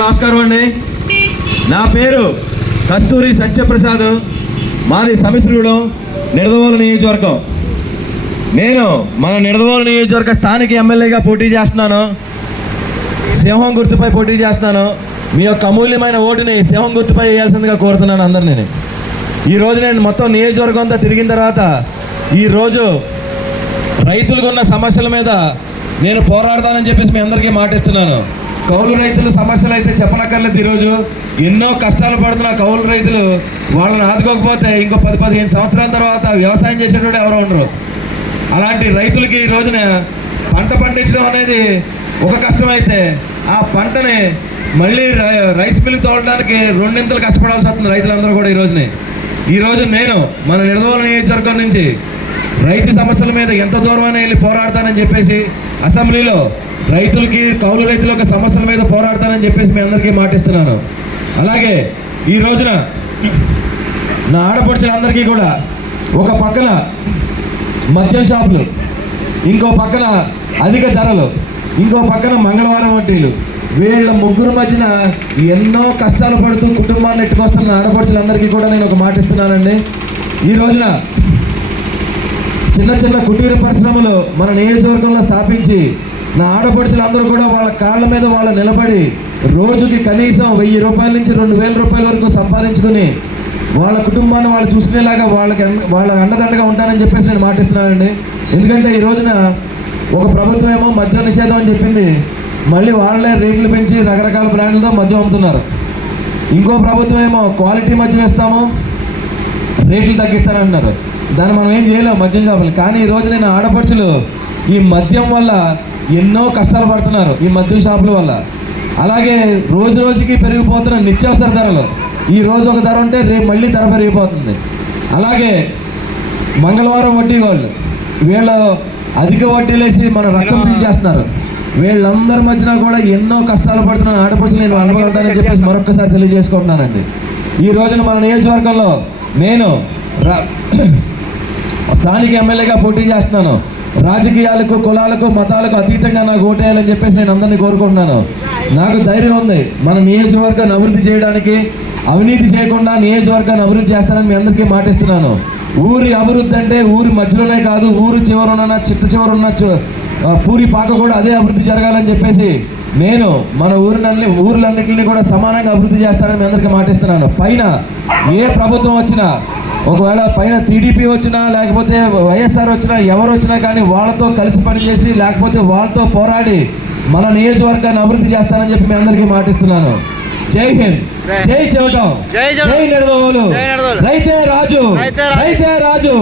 నమస్కారం అండి. నా పేరు కస్తూరి సత్యప్రసాద్. మాది సమిశ్రుడు నిడదవోలు నియోజకవర్గం. నేను మన నిడదవోలు నియోజకవర్గ స్థానిక ఎమ్మెల్యేగా పోటీ చేస్తున్నాను. సింహం గుర్తుపై పోటీ చేస్తున్నాను. మీ యొక్క అమూల్యమైన ఓటుని సింహం గుర్తుపై వేయాల్సిందిగా కోరుతున్నాను అందరినీ. ఈరోజు ఈ రోజు నేను మొత్తం నియోజకవర్గం అంతా తిరిగిన తర్వాత ఈరోజు రైతులకు ఉన్న సమస్యల మీద నేను పోరాడతానని చెప్పేసి మీ అందరికీ మాటిస్తున్నాను. కౌలు రైతుల సమస్యలు అయితే చెప్పనక్కర్లేదు ఈరోజు. ఎన్నో కష్టాలు పడుతున్న కౌలు రైతులు వాళ్ళని ఆదుకోకపోతే ఇంకో పది పదిహేను సంవత్సరాల తర్వాత వ్యవసాయం చేసేటోడు ఎవరు ఉండరు. అలాంటి రైతులకి ఈ రోజున పంట పండించడం అనేది ఒక కష్టమైతే ఆ పంటని మళ్ళీ రై- రైస్ మిల్ తోలడానికి రెండింతలు కష్టపడాల్సి వస్తుంది రైతులందరూ కూడా ఈ రోజునే. ఈ రోజు నేను మన నిడదవోలు నియోజకవర్గం నుంచి రైతు సమస్యల మీద ఎంత దూరమైనా వెళ్ళి పోరాడతానని చెప్పేసి అసెంబ్లీలో రైతులకి కౌలు రైతుల యొక్క సమస్యల మీద పోరాడతానని చెప్పేసి మీ అందరికీ మాటిస్తున్నాను. అలాగే ఈ రోజున నా ఆడపడుచులందరికీ కూడా ఒక పక్కన మద్యం షాపులు ఇంకో పక్కన అధిక ధరలు ఇంకో పక్కన మంగళవారం వడ్డీలు. వీళ్ళ ముగ్గురు మధ్యన ఎన్నో కష్టాలు పడుతూ కుటుంబాన్ని ఎట్టుకొస్తున్న ఆడపడుచులందరికీ కూడా నేను ఒక మాట ఇస్తున్నానండి. ఈ రోజున చిన్న చిన్న కుటీర పరిశ్రమలు మన నియోజకవర్గంలో స్థాపించి నా ఆడపడుచులందరూ కూడా వాళ్ళ కాళ్ళ మీద వాళ్ళు నిలబడి రోజుకి కనీసం వెయ్యి రూపాయల నుంచి రెండు వేల రూపాయల వరకు సంపాదించుకొని వాళ్ళ కుటుంబాన్ని వాళ్ళు చూసుకునేలాగా వాళ్ళకి వాళ్ళ అండదండగా ఉంటానని చెప్పేసి నేను మాటిస్తున్నానండి. ఎందుకంటే ఈ రోజున ఒక ప్రభుత్వం ఏమో మద్య నిషేధం అని చెప్పింది. మళ్ళీ వాళ్ళే రేట్లు పెంచి రకరకాల బ్రాండ్లతో మద్యం అమ్ముతున్నారు. ఇంకో ప్రభుత్వం ఏమో క్వాలిటీ మద్యం ఇస్తాము రేట్లు తగ్గిస్తానంటున్నారు దాన్ని మనం ఏం చేయలేము మద్యం షాపులు. కానీ ఈ రోజు నేను ఆడపడుచులు ఈ మద్యం వల్ల ఎన్నో కష్టాలు పడుతున్నారు ఈ మద్యం షాపుల వల్ల. అలాగే రోజు రోజుకి పెరిగిపోతున్న నిత్యావసర ధరలు. ఈ రోజు ఒక ధర ఉంటే రేపు మళ్ళీ ధర పెరిగిపోతుంది. అలాగే మంగళవారం వడ్డీ వాళ్ళు. వీళ్ళు అధిక వడ్డీలు వేసి మన రక్తం పీల్చేస్తున్నారు. వీళ్ళందరి మధ్యన కూడా ఎన్నో కష్టాలు పడుతున్న ఆడపడుచులు నేను అనుభవం ఉంటానని చెప్పేసి మరొకసారి తెలియజేసుకుంటున్నానండి. ఈ రోజున మన నియోజకవర్గంలో నేను రా- స్థానిక ఎమ్మెల్యేగా పోటీ చేస్తున్నాను. రాజకీయాలకు కులాలకు మతాలకు అతీతంగా నాకు ఓటేయాలని చెప్పేసి నేను అందరినీ కోరుకుంటున్నాను. నాకు ధైర్యం ఉంది. మన నియోజకవర్గాన్ని అభివృద్ధి చేయడానికి అవినీతి చేయకుండా నియోజకవర్గాన్ని అభివృద్ధి చేస్తానని మీ అందరికీ మాటిస్తున్నాను. ఊరి అభివృద్ధి అంటే ఊరి మధ్యలోనే కాదు ఊరి చివరున్న చిట్ట చివరున్న పూరి పాక కూడా అదే అభివృద్ధి జరగాలని చెప్పేసి నేను మన ఊరినల్ని ఊర్లన్నింటినీ కూడా సమానంగా అభివృద్ధి చేస్తానని మీ అందరికీ మాటిస్తున్నాను పైన ఏ ప్రభుత్వం వచ్చినా ఒకవేళ పైన టీడీపీ వచ్చినా లేకపోతే వైఎస్ఆర్ వచ్చినా ఎవరు వచ్చినా కానీ వాళ్ళతో కలిసి పనిచేసి లేకపోతే వాళ్ళతో పోరాడి మన నియోజకవర్గాన్ని అభివృద్ధి చేస్తానని చెప్పి మీ అందరికీ మాటిస్తున్నాను జై హింద్. జై చెవటం జై నిడదవోలు. రైతే రాజు. రైతే రాజు.